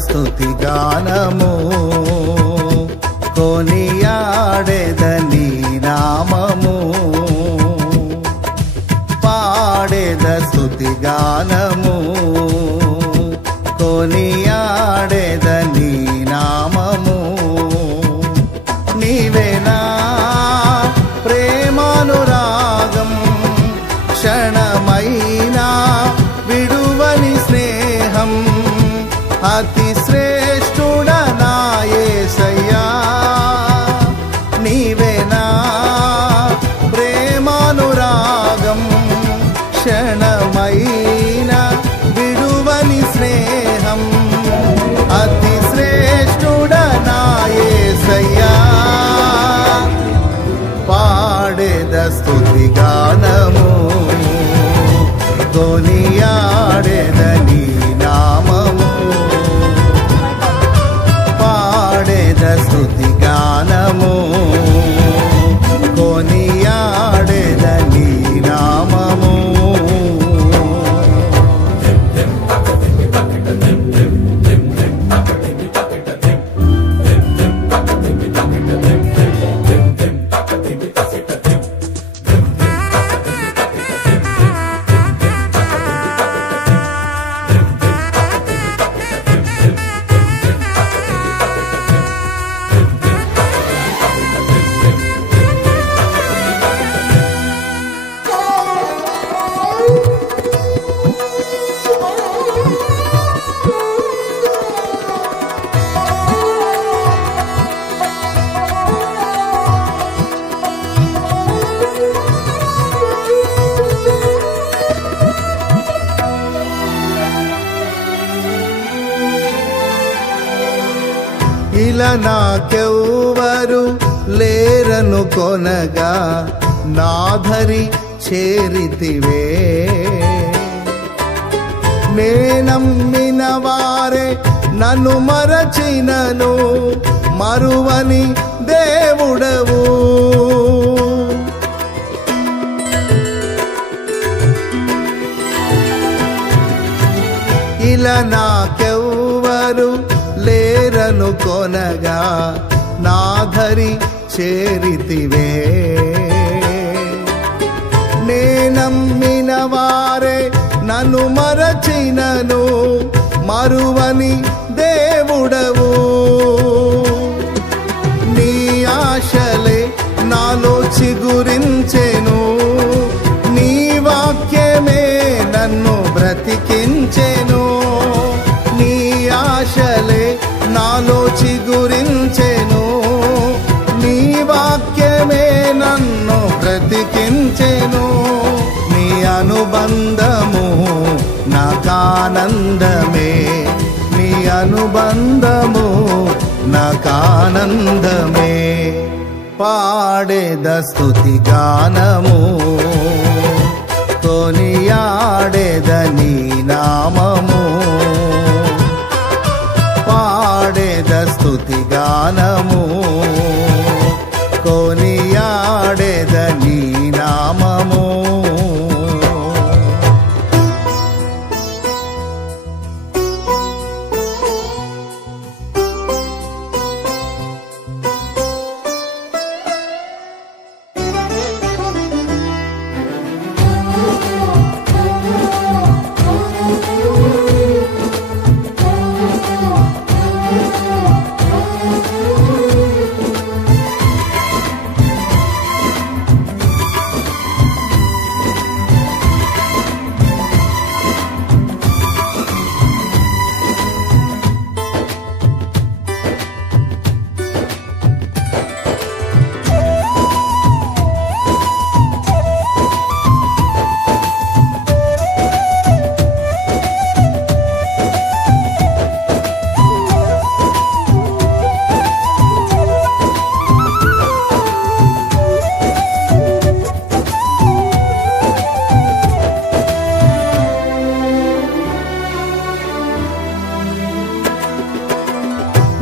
స్తుతి గానము కొనియాడెద నీ నామము పాడెద స్తుతి గానము కొనియాడెద నీ నామము నీవేనా ప్రేమానురాగం క్షణమైనా విడువని స్నేహం అతి శ్రేష్ఠుడనా యేసయ్యా నీవేనా ప్రేమానురాగం క్షణమైనా విడువని స్నేహం అతి శ్రేష్ఠుడనా యేసయ్యా పాడెద స్తుతి గానము కొనియాడెద నీ నామము పాడెద స్తుతి గానము కొనియాడెద నీ నామము ఇలా నాకెవ్వరు లేరను కొనగా నాధరి చేరితివే నేనమ్మిన వారే నన్ను మరచినను మరువని దేవుడవు ఇలా నాకెవ్వరు లేరను కొనగా నాధరి చేరితివే నేనమ్మిన వారే నన్ను మరచినను మరువని దేవుడవు నీ ఆశలే నాలో చిగురించెను నీ వాక్యమే నన్ను బ్రతికించెను నీ ఆశలే నాలో చిగురించెను నీ వాక్యమే నన్ను బ్రతికించెను నీ అనుబంధము నాకానందమే నీ అనుబంధము నాకానందమే పాడెద స్తుతి గానము కొనియాడెద నీ నామము పాడెద స్తుతి గానము కొనియాడెద నీ నామము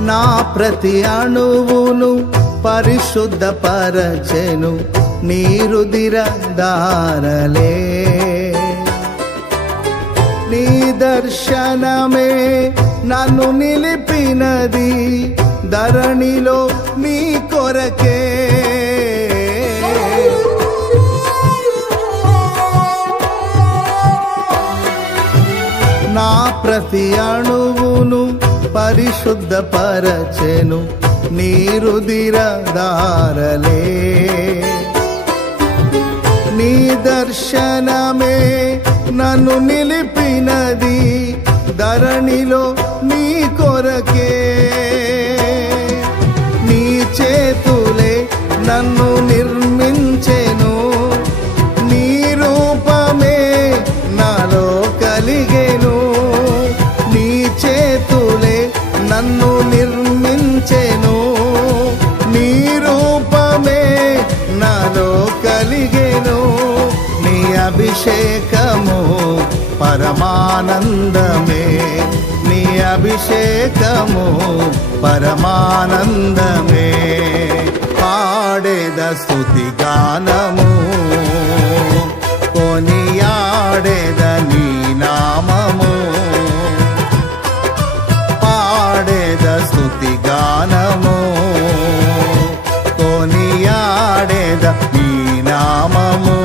నా ప్రతి అణువును పరిశుద్ధపరచెను నీ రుధిర ధారలే నీ దర్శనమే నన్ను నిలిపినది ధరణిలో నీ కొరకే. నా ప్రతి అణువును పరిశుద్ధపరచెను నీ రుధిర ధారలే. నీ దర్శనమే నన్ను నిలిపినది ధరణిలో నీ కొరకే. నీ చేతులే నన్ను నిర్మించెను నీ రూపమే నాలో కలిగెను. నీ చేతులే నన్ను నిర్మించెను నీ రూపమే నాలో కలిగెను. నీ అభిషేకము పరమానందమే. నీ అభిషేకము పరమానందమే. పాడేద స్తుతి గానము కొనియాడేద నీ నామము. పాడేద స్తుతి గానము కొనియాడేద నీ నామము.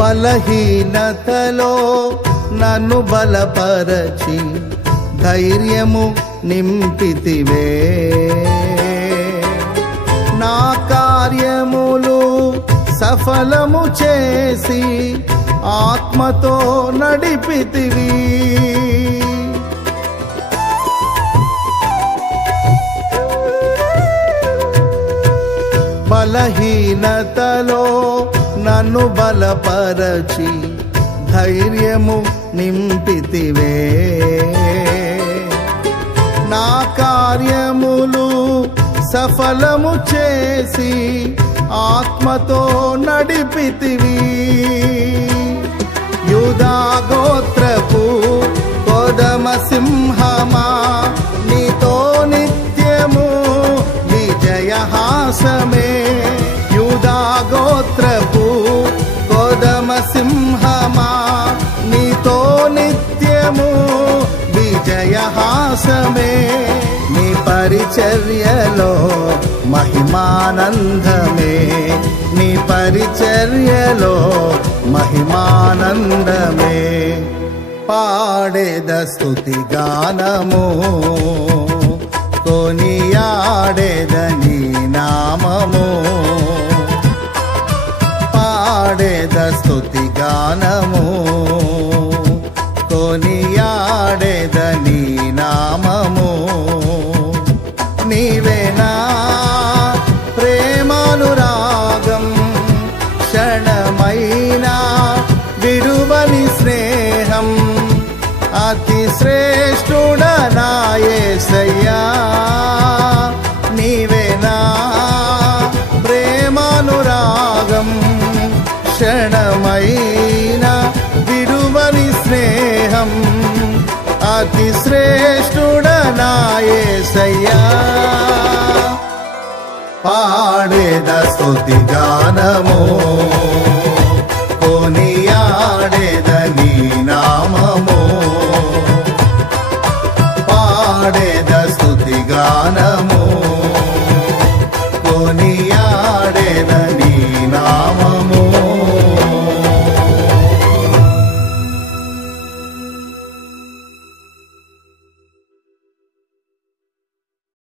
బలహీనతలో నన్ను బలపరచి ధైర్యము నింపితివే. నా కార్యములు సఫలము చేసి ఆత్మతో నడిపితివి. బలహీనతలో నన్ను బలపరచి ధైర్యము నింపితివే. నా కార్యములు సఫలము చేసి ఆత్మతో నడిపితివి. యూదా గోత్రపు కొదమ సింహమా నీతో నిత్యము విజయహాసమే. యూదా గోత్రపు కొదమ సింహమా నీతో నిత్యము విజయహాసమే. నీ పరిచర్యలో మహిమానందమే. నీ పరిచర్యలో మహిమానందమే. పాడేద స్తుతి గానము కొనియాడేద నీ నామము. పాడేద స్తుతి గానము కొనియాడేద నీ నామము. నీవేనా ప్రేమానురాగం క్షణమైనా విడువని స్నేహం అతి శ్రేష్ఠుడనా యేసయ్యా. నీవేనా ప్రేమానురాగం క్షణమైనా విడువని స్నేహం అతి శ్రేష్ఠుడనా యేసయ్యా. పాడేద స్తుతి గానము కొనియాడేద నీ నామము. పాడేద స్తుతి గానము